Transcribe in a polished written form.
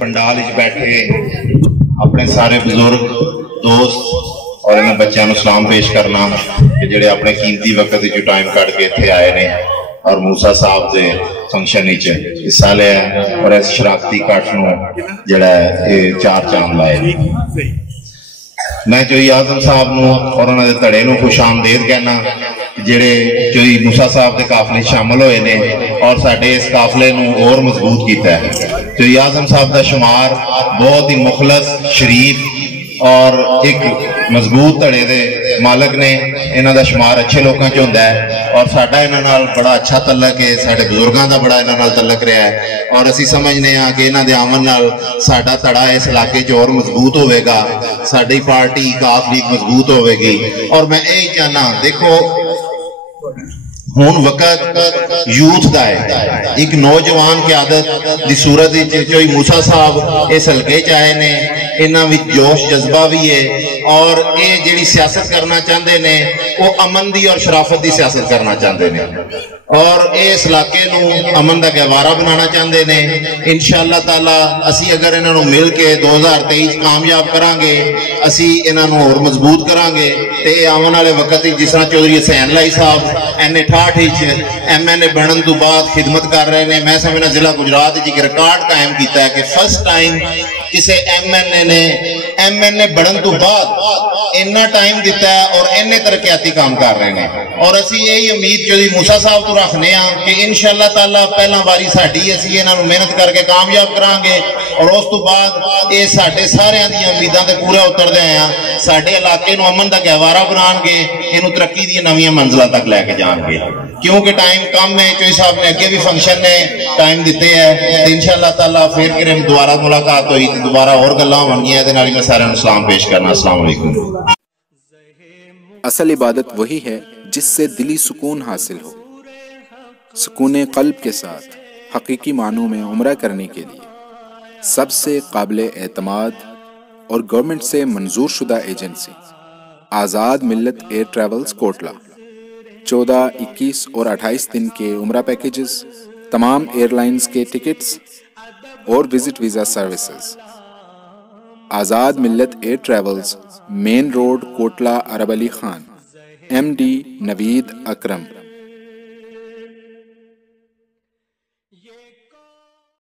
पंडाल विच बैठे अपने सारे बुजुर्ग दोस्त और इन्हां बच्चों को सलाम पेश करना कि जिहड़े अपने कीमती वक्त जो टाइम कढ़ के इत्थे आए ने और मूसा साहब के फंक्शन हिस्सा लिया और इस शरारती कट नूं जिहड़ा चार चांद लाए। मैं चौधरी आजम साहब नूं और उन्होंने धड़े नूं खुश आमदेद कहना जिहड़े चौधरी मूसा साहब के काफले शामिल होए ने और साडे इस काफले नूं और मजबूत कीता है। चौधरी आजम साहब का शुमार बहुत ही मुखलस शरीफ और एक मजबूत धड़े दे मालक ने, इन्हां दा शुमार अच्छे लोगों च हुंदा है और साडा इन्हां नाल बड़ा अच्छा तल्लक है, साडे बुजुर्गां दा बड़ा इन्हां नाल तल्लक रहा है और असीं समझने हां कि इन्हां दे आवन नाल साडा धड़ा इस इलाके च और मजबूत होवेगा, साडी पार्टी काफली मजबूत होवेगी। और मैं यही चाहना, देखो हुण वक्त यूथ दा है, एक नौजवान क़यादत दी सूरत चौधरी मूसा साहब इस हल्के च आए ने, इन्हां विच जोश जज्बा भी है और ये जिहड़ी सियासत करना चाहते ने वो अमन दी और शराफत दी सियासत करना चाहते ने और इस इलाके नूं अमन दा गहवारा बनाना चाहते ने। इंशाअल्लाह ताला असी अगर इन्हां नूं मिल के 2023 कामयाब करांगे, असी इन्हां नूं होर मजबूत करांगे ते आने वाले वक्त जिस तरह चौधरी हुसैन लाई साहब NA68 MNA बनने तो बाद खिदमत कर रहे हैं। मैं समझना जिला गुजरात एक रिकॉर्ड कायम किया है कि फर्स्ट टाइम किसी MNA ने MNA बनने तो बाद इन्ना टाइम दिता है और इन्ने तरक्याती काम कर रहे हैं और असी यही उम्मीद चौधरी मूसा साहब तो रखने कि इंशाअल्लाह ताला पहला बारी साडी असी इन्हां नूं मेहनत करके कामयाब करांगे और उस तो बाद ये साडे सारियां दी उम्मीदां ते पूरा उतरदे आए साडे इलाके नूं अमन दा गहवारा बनाणगे, इहनूं तरक्की दी नवीं मंजिलां तक लैके जाणगे। क्योंकि टाइम कम है, चौधरी साहब ने अगे भी फंक्शन ने टाइम दिते है, इंशाअल्लाह ताला फिर किरे दोबारा मुलाकात होई ते दोबारा और गल्लां होणगियां। इहदे नाल मैं सारिआं नूं सलाम पेश करना। अस्सलाम वालेकुम। असल इबादत वही है जिससे दिली सुकून हासिल हो। सुकून क़ल्ब के साथ हकीकी मानों में उम्रा करने के लिए सबसे काबिल एतमाद और गवर्नमेंट से मंजूर शुदा एजेंसी आज़ाद मिल्लत एयर ट्रैवल्स कोटला 14, 21 और 28 दिन के उम्रा पैकेजेस, तमाम एयरलाइंस के टिकट्स और visit visa services. Azad Millat air travels, main road, Kotla, Arab Ali Khan, MD Naveed अकरम।